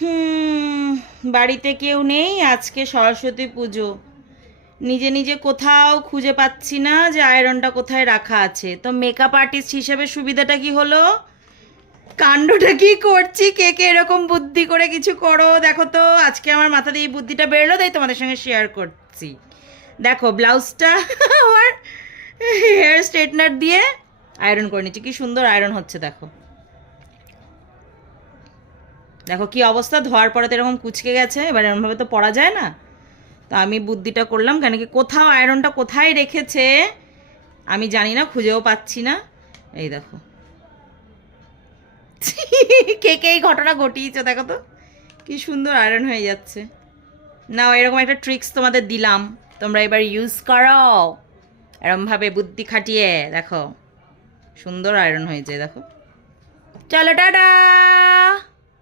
হুম, বাড়িতে কেউ নেই, আজকে সরস্বতী পুজো। নিজে নিজে কোথাও খুঁজে পাচ্ছি না যে আয়রনটা কোথায় রাখা আছে। তো মেকআপ আর্টিস্ট হিসেবে সুবিধাটা কি হলো? কাণ্ডটা কি করছি, কে কে এরকম বুদ্ধি করে কিছু করো দেখো তো। আজকে আমার মাথা দিয়ে এই বুদ্ধিটা বেরোলো, তাই তোমাদের সঙ্গে শেয়ার করছি। দেখো ব্লাউজটা আমার হেয়ার স্ট্রেটনার দিয়ে আয়রন করে নিচ্ছি, কি সুন্দর আয়রন হচ্ছে দেখো। দেখো কি অবস্থা, ধোয়ার পরে তো এরকম কুচকে গেছে, এবার এরকমভাবে তো পরা যায় না। তো আমি বুদ্ধিটা করলাম, কেন কি কোথাও আয়রনটা কোথায় রেখেছে আমি জানি না, খুঁজেও পাচ্ছি না। এই দেখো কে কে এই ঘটনা ঘটিয়েছে দেখো তো, কি সুন্দর আয়রন হয়ে যাচ্ছে। নাও এরকম একটা ট্রিক্স তোমাদের দিলাম, তোমরা এবার ইউজ করো এরমভাবে বুদ্ধি খাটিয়ে। দেখো সুন্দর আয়রন হয়ে যায় দেখো। চলো টাটা।